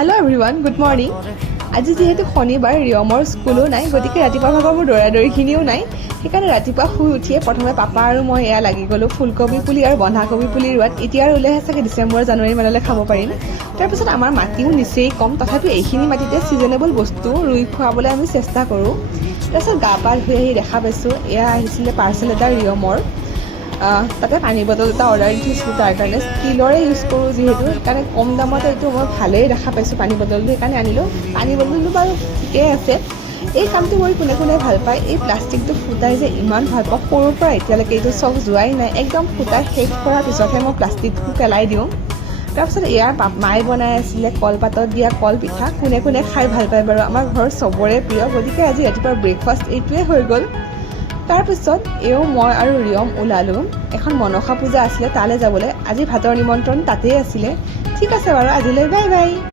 Hello everyone, good morning. আজি যেহেতু শনিবাৰ ৰিয়মৰ স্কুলো নাই গতিকে ৰাতিপুৱা ভাগৰ মোৰ দৌৰাদৌৰিখিনিও নাই সেইকাৰণে ৰাতিপুৱা শুই উঠিয়ে প্ৰথমে পাপা আৰু মই এয়া লাগি গ'লো ফুলকবি পুলি আৰু বন্ধাকবি পুলি ৰোৱাত এতিয়া আৰু ওলাইহে চাগে ডিচেম্বৰ জানুৱাৰী মানলৈ খাব পাৰিম তাৰপিছত আমাৰ মাটিও নিচেই কম তথাপিও এইখিনি মাটিতে ছিজনেবল বস্তু ৰুই খুৱাবলৈ আমি চেষ্টা কৰোঁ তাৰপিছত গা পা ধুই আহি দেখা পাইছোঁ এয়া আহিছিলে পাৰ্চেল এটা ৰিয়মৰ তাতে পানী বটল এটা অৰ্ডাৰ দি থৈছিলোঁ তাৰ কাৰণে ষ্টীলৰে ইউজ কৰোঁ যিহেতু সেইকাৰণে কম দামতে এইটো মই ভালেই দেখা পাইছোঁ পানী বটলটো সেইকাৰণে আনিলোঁ পানী বটলটো বাৰু ঠিকেই আছে এই কামটো কৰি কোনে কোনে ভাল পায় এই প্লাষ্টিকটো ফুটাই যে ইমান ভাল পাওঁ সৰুৰ পৰা এতিয়ালৈকে এইটো চখ যোৱাই নাই একদম ফুটাই শেষ কৰাৰ পিছতহে মই প্লাষ্টিকটো পেলাই দিওঁ তাৰপিছত ইয়াৰ মায়ে বনাই আছিলে কলপাতত দিয়া কল পিঠা কোনে কোনে খাই ভাল পায় বাৰু আমাৰ ঘৰৰ চবৰে প্ৰিয় গতিকে আজি ৰাতিপুৱা ব্ৰেকফাষ্ট এইটোৱে হৈ গ'ল তাৰপিছত এও মই আৰু ৰিয়ম ওলালোঁ এখন মনসা পূজা আছিলে তালৈ যাবলৈ আজি ভাতৰ নিমন্ত্ৰণ তাতেই আছিলে ঠিক আছে বাৰু আজিলৈ বাই বাই